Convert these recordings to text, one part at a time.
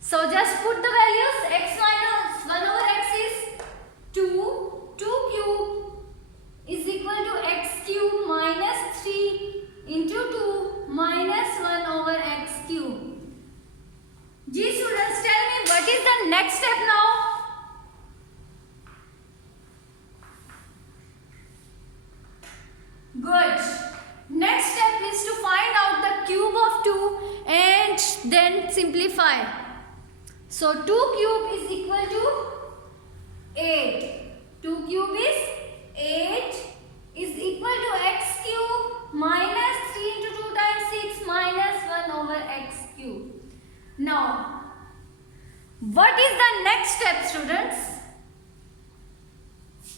So just put the values. X minus 1 over x is 2. 2 cube is equal to x cube minus 3 into 2 minus 1 over x cube. Ji students, tell me what is the next step now? Good. Next step is to find out the cube of 2 and then simplify. So 2 cube is equal to 8. 2 cube is 8 is equal to x cube minus 3 into 2 times 6 minus 1 over x cube. Now, what is the next step, students?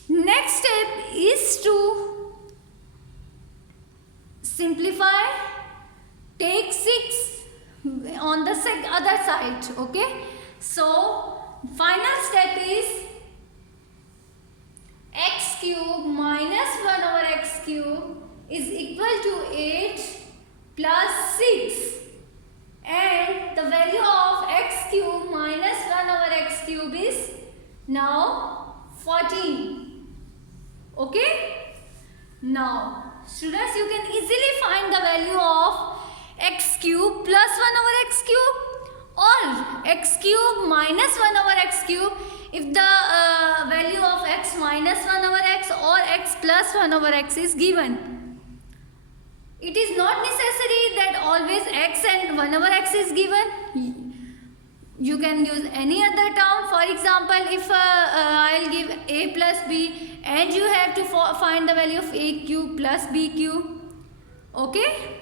Next step is to simplify, take 6 on the other side, okay? So, final step is x cube minus 1 over x cube is equal to 8 plus 6, and the value of x cube minus 1 over x cube is now 14, okay? Now, students, you can easily find the value of x cube plus 1 over x cube or x cube minus 1 over x cube if the value of x minus 1 over x or x plus 1 over x is given. It is not necessary that always x and 1 over x is given. You can use any other term. For example, if I'll give a plus b and you have to find the value of a cube plus b cube. Okay?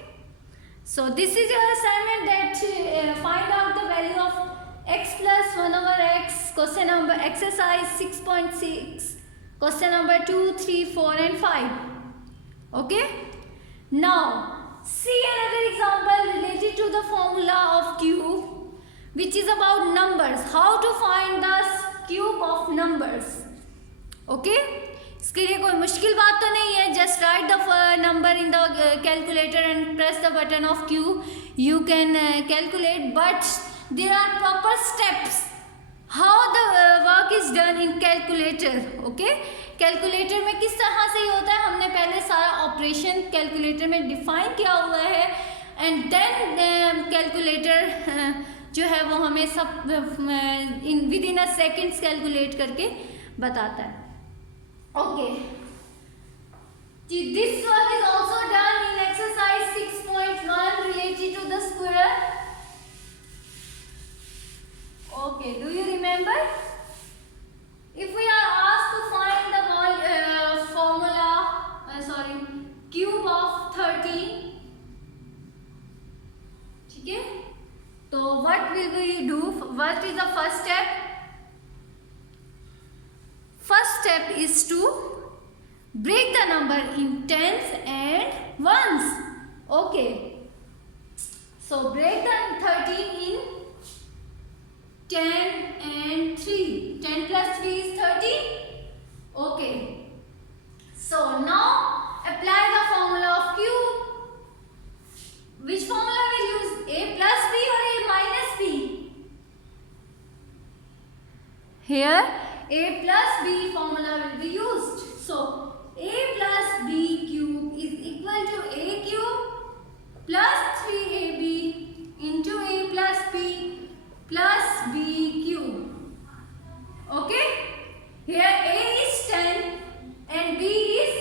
So this is your assignment, that find out the value of x plus 1 over x. Question number exercise 6.6. Question number 2, 3, 4 and 5. Okay? Now, see another example related to the formula of cube, which is about numbers. How to find the cube of numbers. Okay? इसके लिए कोई मुश्किल बात तो नहीं है. Just write the number in the calculator and press the button of cube. You can calculate, but there are proper steps how the work is done in calculator. Okay? Calculator में किस तरह से ये होता है, हमने पहले सारा ऑपरेशन कैलकुलेटर में डिफाइन किया हुआ है, एंड देन कैलकुलेटर जो है वो हमें सब within a seconds calculate करके बताता है. Okay, this work is also done in exercise 6.1 related to the square. Okay, do you remember? If we are asked to find the formula, cube of 13, ठीक है? तो what will we do? What is the first step? First step is to break the number in tens and ones. Okay. So break the 13 in 10 and 3. 10 plus 3 is 13. Okay. So now apply the formula of cube. Which formula will use? A plus b or a minus b? Here a plus b formula will be used. So a plus b cube is equal to a cube plus 3ab into a plus b plus b cube. Okay? Here a is 10 and b is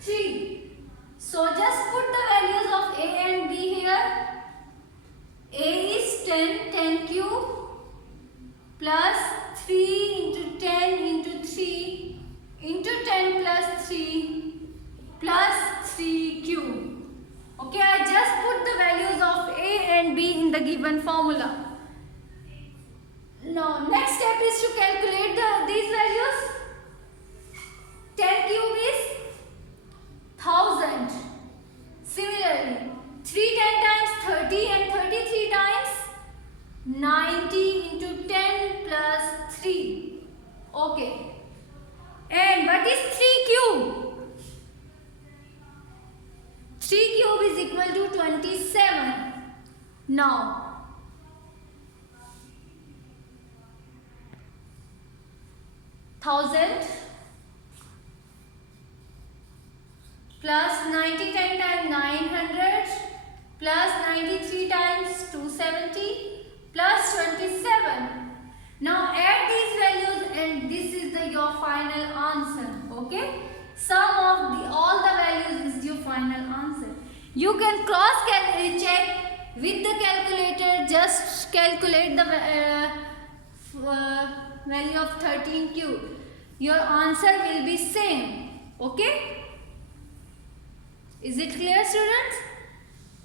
3. So just put the values of a and b here. A is 10, 10 cube plus 3 into 10 into 3 into 10 plus 3 plus 3 cube. Okay, I just put the values of a and b in the given formula. Now, next step is to calculate these values. 10 cube is 1000. Similarly, 3 10 times 30 and 33 times 90 into 10 plus 3. Okay. And what is 3 cube? 3 cube is equal to 27. Now, 1000 plus 90 times 900 plus 93 times 270 plus 27. Now add these values and this is your final answer. Okay, sum of all the values is your final answer. You can cross check with the calculator. Just calculate the value of 13 cube. Your answer will be same. Okay, is it clear, students?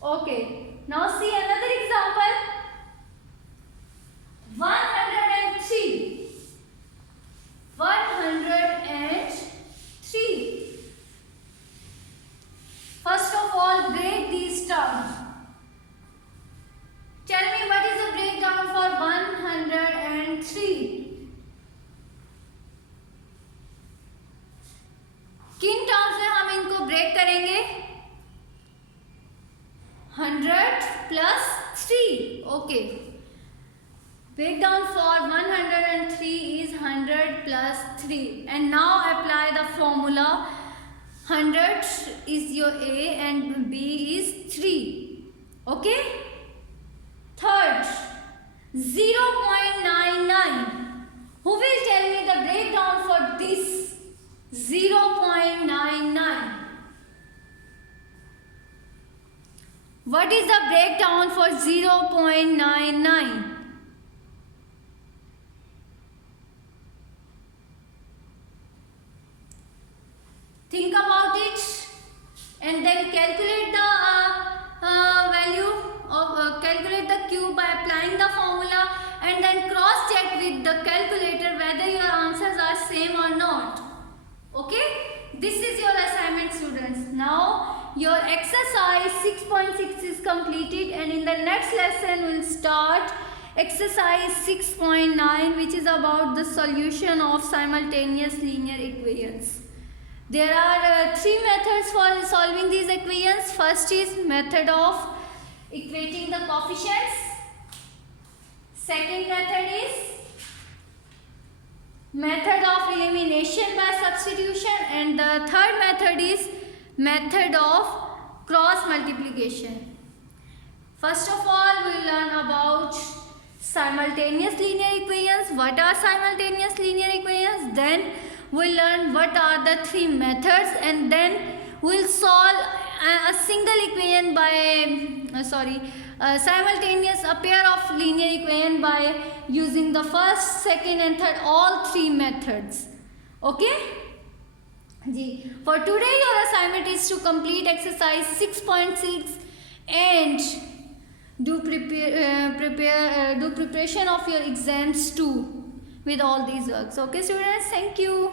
Okay, now see another example. 103. 103. First of all, break these terms. Tell me what is the breakdown for 103. किन terms में हम इनको break करेंगे? 100 plus 3. Okay. Breakdown for 103 is 100 plus 3. And now apply the formula. 100 is your A and B is 3. Okay. Third, 0.99. Who will tell me the breakdown for this? 0.99. What is the breakdown for 0.99? Think about it and then calculate the value of calculate the cube by applying the formula and then cross check with the calculator whether your answers are same or not. Okay, this is your assignment, students. Now your exercise 6.6 is completed and in the next lesson we'll start exercise 6.9, which is about the solution of simultaneous linear equations. There are three methods for solving these equations. First is method of equating the coefficients. Second method is method of elimination by substitution, and the third method is method of cross multiplication. First of all, we will learn about simultaneous linear equations. What are simultaneous linear equations? Then we'll learn what are the three methods, and then we'll solve a single equation by simultaneous a pair of linear equation by using the first, second and third, all three methods. Okay ji, for today your assignment is to complete exercise 6.6 and do preparation of your exams too with all these works. Okay students, thank you.